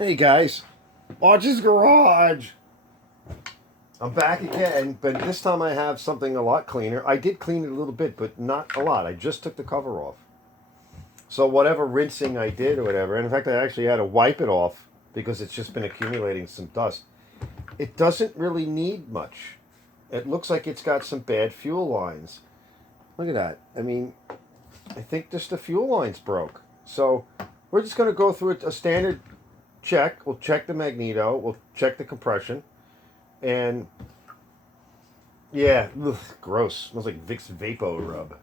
Hey guys, Arch's Garage. I'm back again, but this time I have something a lot cleaner. I did clean it a little bit, but not a lot. I just took the cover off. So whatever rinsing I did or whatever, and in fact I actually had to wipe it off because it's just been accumulating some dust. It doesn't really need much. It looks like it's got some bad fuel lines. Look at that. I mean, I think just the fuel lines broke. So we're just going to go through a standard check. We'll check the magneto. We'll check the compression. And yeah, ugh, gross. Smells like Vicks Vapo Rub.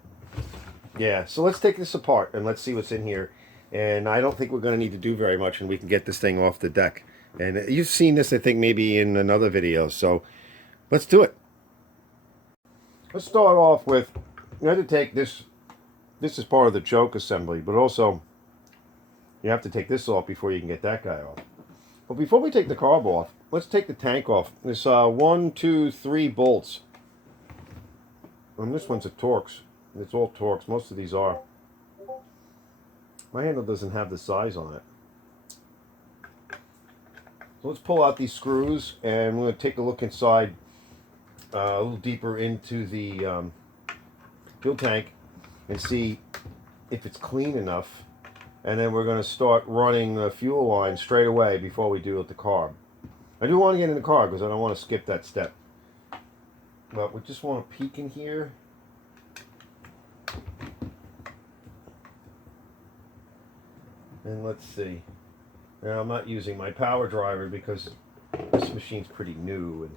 Yeah, so let's take this apart and let's see what's in here. And I don't think we're going to need to do very much, and we can get this thing off the deck. And you've seen this, I think, maybe in another video. So let's do it. Let's start off with, you have to take this. This is part of the choke assembly, but also you have to take this off before you can get that guy off. But before we take the carb off, let's take the tank off. There's 1, 2, 3 bolts. And this one's a Torx. It's all Torx. Most of these are. My handle doesn't have the size on it. So let's pull out these screws, and we're going to take a look inside a little deeper into the fuel tank and see if it's clean enough. And then we're going to start running the fuel line straight away before we do with the carb. I do want to get in the carb because I don't want to skip that step. But we just want to peek in here. And let's see. Now I'm not using my power driver because this machine's pretty new. And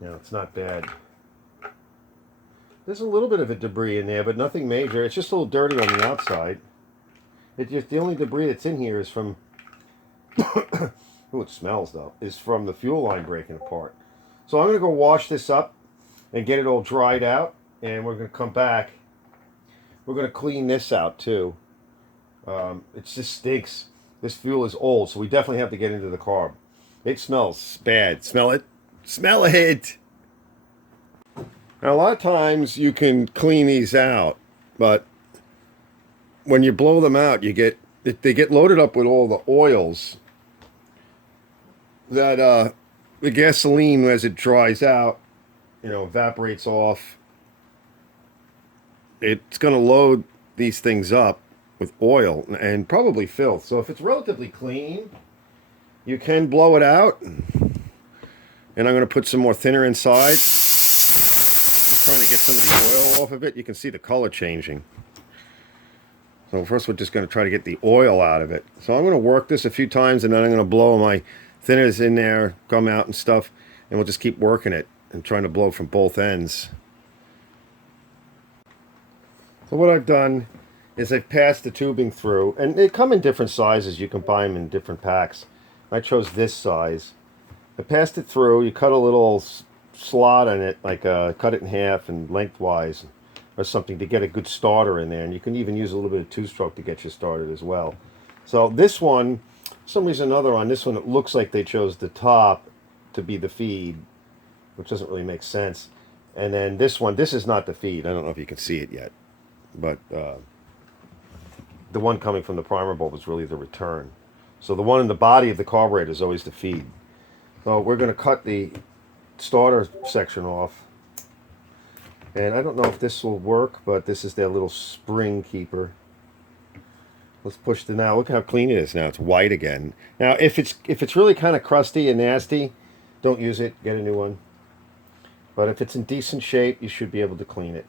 you know, it's not bad. There's a little bit of a debris in there, but nothing major. It's just a little dirty on the outside. It just, the only debris that's in here is from, oh, it smells though, is from the fuel line breaking apart. So I'm going to go wash this up and get it all dried out, and we're going to come back. We're going to clean this out too. It just stinks. This fuel is old, so we definitely have to get into the carb. It smells bad. Smell it? Smell it! Now, a lot of times you can clean these out, but when you blow them out, they get loaded up with all the oils that the gasoline, as it dries out, evaporates off. It's going to load these things up with oil and probably filth. So if it's relatively clean, you can blow it out. And I'm going to put some more thinner inside. Trying to get some of the oil off of it. You can see the color changing. So first we're just going to try to get the oil out of it. So I'm going to work this a few times, and then I'm going to blow my thinners in there, come out and stuff, and we'll just keep working it and trying to blow from both ends. So what I've done is I've passed the tubing through, and they come in different sizes. You can buy them in different packs. I chose this size. I passed it through. You cut a little slot in it, like cut it in half and lengthwise or something to get a good starter in there, and you can even use a little bit of two-stroke to get you started as well. So this one, for some reason or another, on this one it looks like they chose the top to be the feed, which doesn't really make sense. And then this one, this is not the feed. I don't know if you can see it yet, but the one coming from the primer bulb is really the return. So the one in the body of the carburetor is always the feed. So we're going to cut the starter section off, and I don't know if this will work, but this is their little spring keeper. Let's push the, now look how clean it is now. It's white again. Now if it's really kind of crusty and nasty, don't use it, get a new one. But if it's in decent shape, you should be able to clean it.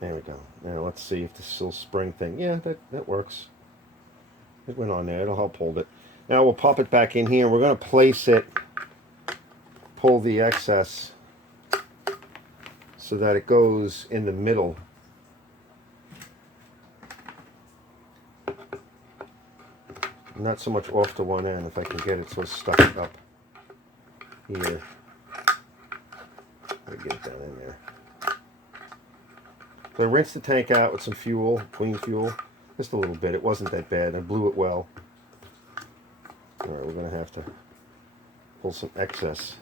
There we go. Now let's see if this little spring thing, yeah, that works. It went on there. It'll help hold it. Now we'll pop it back in here. We're going to place it, pull the excess so that it goes in the middle. Not so much off to one end, if I can get it so it's stuck up here. Let me get it down in there. So I rinsed the tank out with some fuel, clean fuel, just a little bit. It wasn't that bad. I blew it well. All right, we're going to have to pull some excess.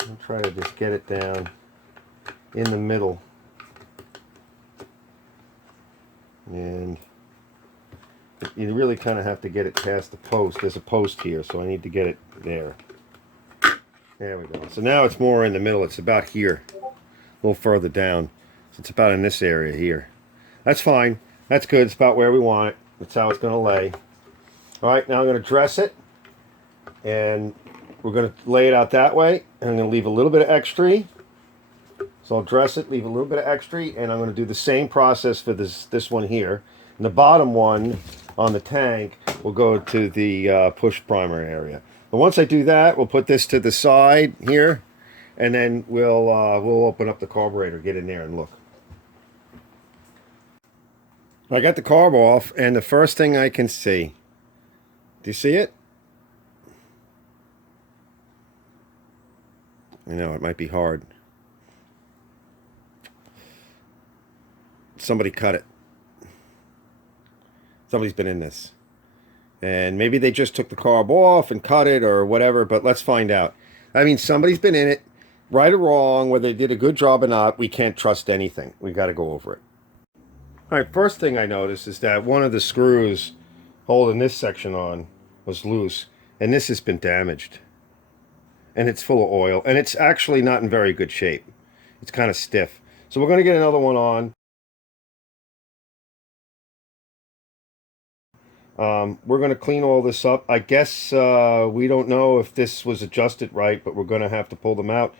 I'll try to just get it down in the middle. And you really kind of have to get it past the post. There's a post here, so I need to get it there. There we go. So now it's more in the middle. It's about here, a little further down. So it's about in this area here. That's fine. That's good. It's about where we want it. That's how it's going to lay. All right, now I'm going to dress it. And we're going to lay it out that way. And I'm going to leave a little bit of extra. So I'll dress it, leave a little bit of extra. And I'm going to do the same process for this one here. And the bottom one on the tank will go to the push primer area. And once I do that, we'll put this to the side here, and then we'll open up the carburetor, get in there and look. I got the carb off, and the first thing I can see, do you see it? I know it might be hard. Somebody cut it. Somebody's been in this. And maybe they just took the carb off and cut it or whatever, but let's find out. I mean, somebody's been in it, right or wrong, whether they did a good job or not, we can't trust anything. We got to go over it. All right, first thing I noticed is that one of the screws holding this section on was loose, and this has been damaged. And it's full of oil, and it's actually not in very good shape. It's kind of stiff. So we're going to get another one on. We're going to clean all this up. I guess we don't know if this was adjusted right, but we're going to have to pull them out.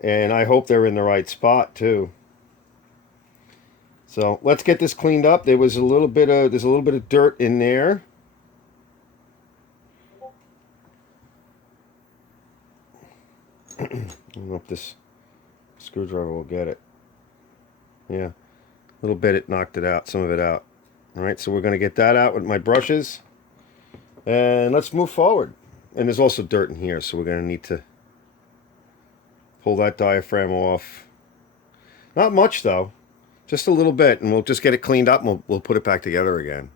And I hope they're in the right spot too. So let's get this cleaned up. There's a little bit of dirt in there. I don't know if this screwdriver will get it. Yeah, a little bit, it knocked it out, some of it out. All right, so we're going to get that out with my brushes. And let's move forward. And there's also dirt in here, so we're going to need to pull that diaphragm off. Not much, though. Just a little bit, and we'll just get it cleaned up, and we'll put it back together again.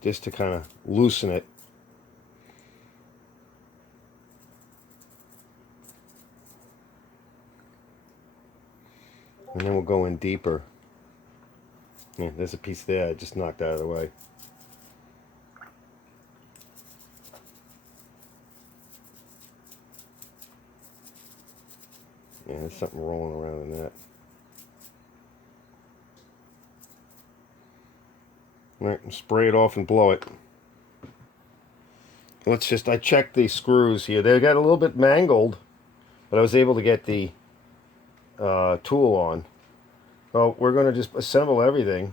Just to kind of loosen it. And then we'll go in deeper. Yeah, there's a piece there I just knocked out of the way. Yeah, there's something rolling around in that. All right, spray it off and blow it. I checked these screws here. They got a little bit mangled, but I was able to get the tool on. So we're going to just assemble everything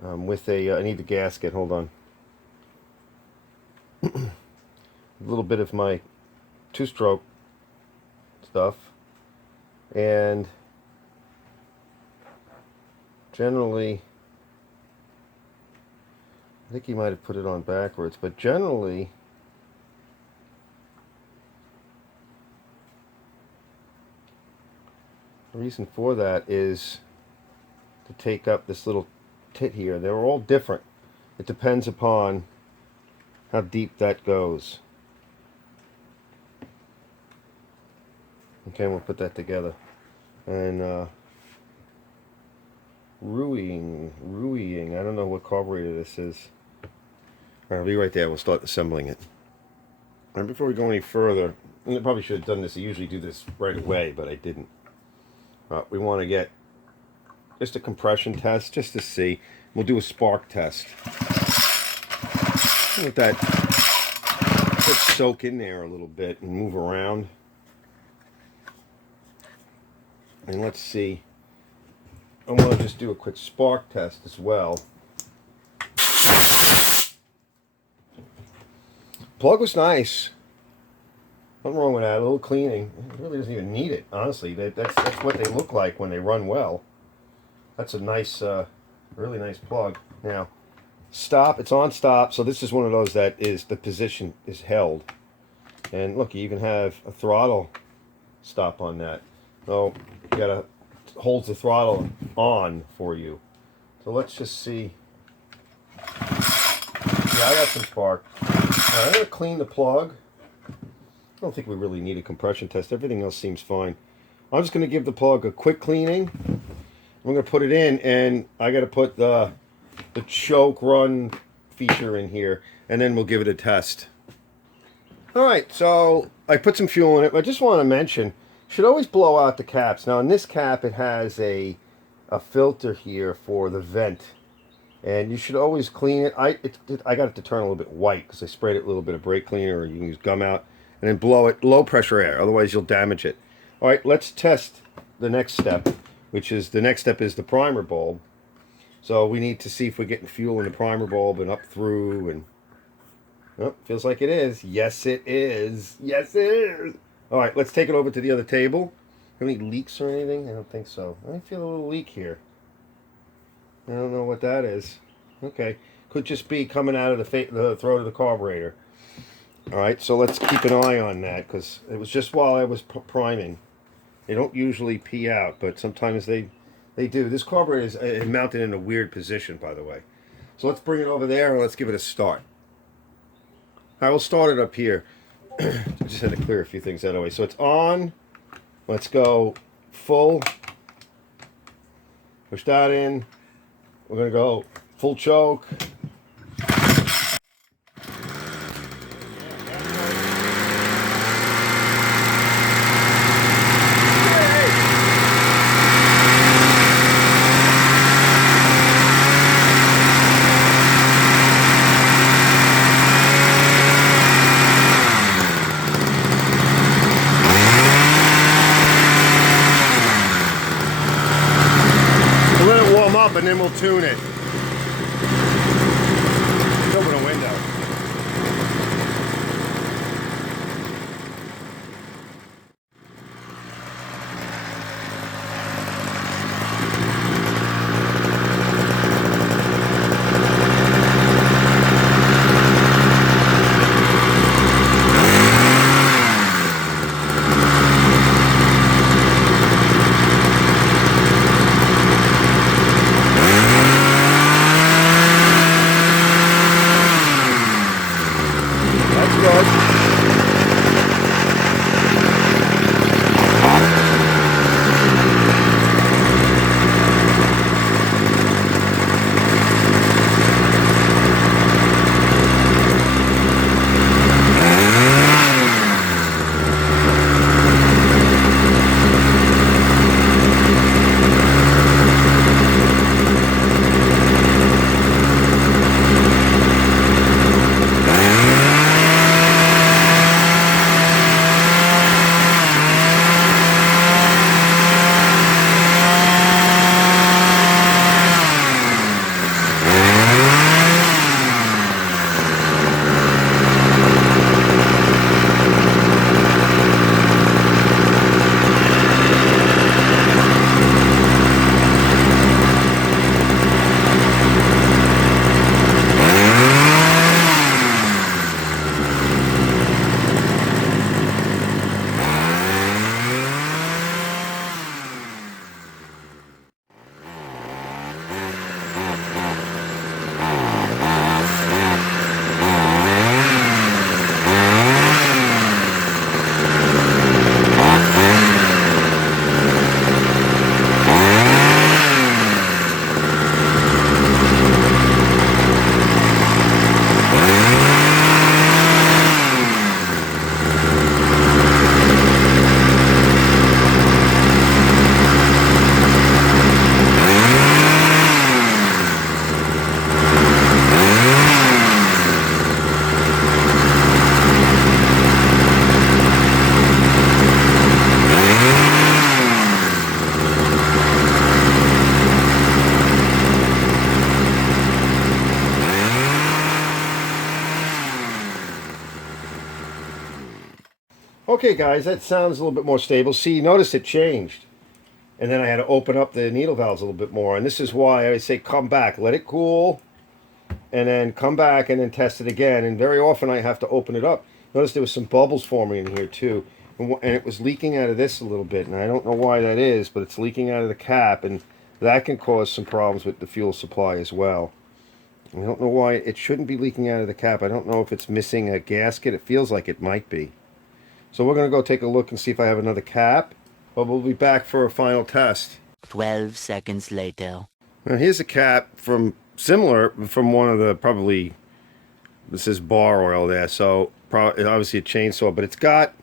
with I need the gasket, hold on. A little bit of my two-stroke stuff, and generally, I think he might have put it on backwards, but generally, the reason for that is to take up this little tit here. They're all different. It depends upon how deep that goes. Okay, we'll put that together. And Ruiing. I don't know what carburetor this is. All right, I'll be right there. We'll start assembling it. And before we go any further, and I probably should have done this. I usually do this right away, but I didn't. We want to get just a compression test, just to see. We'll do a spark test. Let that soak in there a little bit and move around. And let's see. I want to just do a quick spark test as well. Plug was nice. Nothing wrong with that. A little cleaning. It really doesn't even need it, honestly. That's what they look like when they run well. That's a nice, really nice plug. Now, stop. It's on stop. So this is one of those that is the position is held. And look, you even have a throttle stop on that. So you gotta hold the throttle on for you. So let's just see. Yeah, I got some spark. I'm going to clean the plug. I don't think we really need a compression test. Everything else seems fine. I'm just going to give the plug a quick cleaning. I'm going to put it in, and I got to put the choke run feature in here, and then we'll give it a test. Alright, so I put some fuel in it. I just want to mention, you should always blow out the caps. Now in this cap it has a filter here for the vent, and you should always clean it. I got it to turn a little bit white because I sprayed it a little bit of brake cleaner, or you can use gum out, and then blow it low pressure air, otherwise you'll damage it. Alright, let's test the next step, which is the primer bulb. So we need to see if we're getting fuel in the primer bulb and up through, and oh, feels like it is. Yes, it is. Yes, it is. All right, let's take it over to the other table. Any leaks or anything? I don't think so. I feel a little leak here. I don't know what that is. Okay, could just be coming out of the throat of the carburetor. All right, so let's keep an eye on that because it was just while I was priming. They don't usually pee out, but sometimes they do. This carburetor is mounted in a weird position, by the way. So let's bring it over there and let's give it a start. I will start it up here. Just had to clear a few things out of the way. So it's on. Let's go full. Push that in. We're going to go full choke. And then we'll tune it. Open a window. Okay, guys, that sounds a little bit more stable. See, notice it changed. And then I had to open up the needle valves a little bit more. And this is why I say come back. Let it cool. And then come back and then test it again. And very often I have to open it up. Notice there was some bubbles forming in here too. And it was leaking out of this a little bit. And I don't know why that is, but it's leaking out of the cap. And that can cause some problems with the fuel supply as well. I don't know why it shouldn't be leaking out of the cap. I don't know if it's missing a gasket. It feels like it might be. So we're going to go take a look and see if I have another cap. But we'll be back for a final test. 12 seconds later. Now here's a cap from similar from one of the probably, this is bar oil there. So obviously a chainsaw, but it's got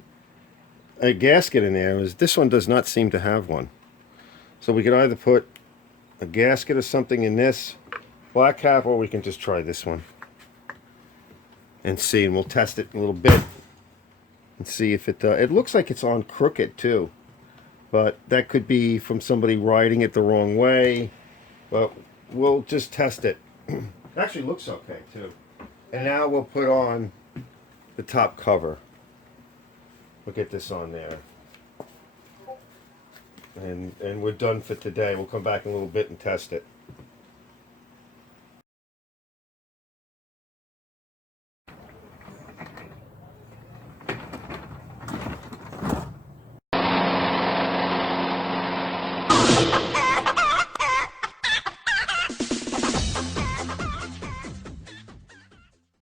a gasket in there. This one does not seem to have one. So we could either put a gasket or something in this black cap, or we can just try this one and see, and we'll test it a little bit and see if it looks like it's on crooked too, but that could be from somebody riding it the wrong way. But we'll just test it. It actually looks okay too. And now we'll put on the top cover. We'll get this on there, and we're done for today. We'll come back in a little bit and test it.